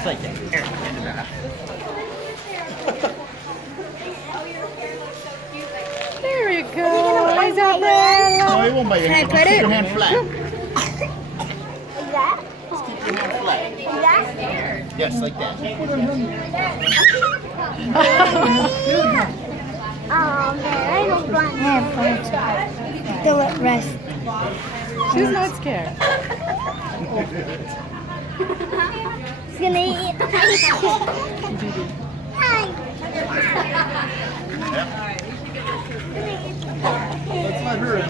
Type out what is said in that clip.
Just like that. There we go. Isabella. No, it won't bite your hand. Can I put Keep it? your hand flat. Like that? Just keep your hand flat. Like that? Yes, like that. Oh man, I don't want that. Do it rest. She's not scared. It's gonna eat. Hi. Let's let her in.